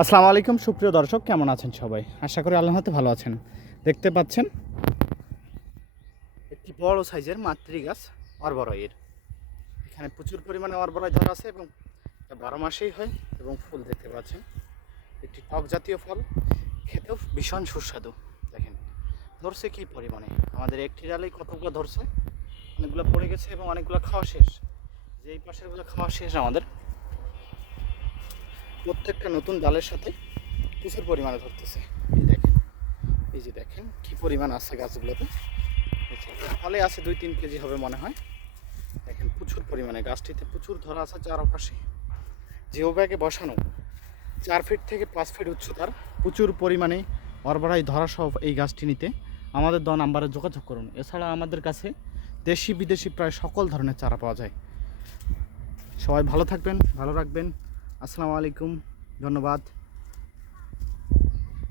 আসসালামু আলাইকুম সুপ্রিয় দর্শক, কেমন আছেন সবাই? আশা করি আল্লাহর হাতে ভালো আছেন। দেখতে পাচ্ছেন একটি বড় সাইজের মাতৃ গাছ অরবরয়ের। এখানে প্রচুর পরিমাণে অরবরয় ধরা আছে এবং এটা 12 মাসেই হয় এবং ফুল দেখতে পাচ্ছেন। একটি টক জাতীয় ফল, খেতেও ভীষণ সুস্বাদু। দেখেন ধরছে কি পরিমাণে, আমাদের একটি ডালেই কতগুলো ধরছে, অনেকগুলো পড়ে গেছে এবং অনেকগুলো খাওয়া শেষ। যে এই পাশেরগুলো খাওয়া শেষ আমাদের, প্রত্যেকটা নতুন ডালের সাথে প্রচুর পরিমাণে ধরতেছে। এই দেখেন, এই যে দেখেন কি পরিমাণ আছে গাছগুলোতে। ফলে আছে 2-3 কেজি হবে মনে হয়। দেখেন প্রচুর পরিমাণে গাছটিতে প্রচুর ধরা আছে চারপাশে। জিও ব্যাগে বসানো 4 ফিট থেকে 5 ফিট উচ্চতার প্রচুর পরিমাণে অরবরাই ধরা সহ এই গাছটি নিতে আমাদের নাম্বারে যোগাযোগ করুন। এছাড়া আমাদের কাছে দেশি বিদেশি প্রায় সকল ধরনের চারা পাওয়া যায়। সবাই ভালো থাকবেন, ভালো রাখবেন। আসসালামু আলাইকুম, ধন্যবাদ।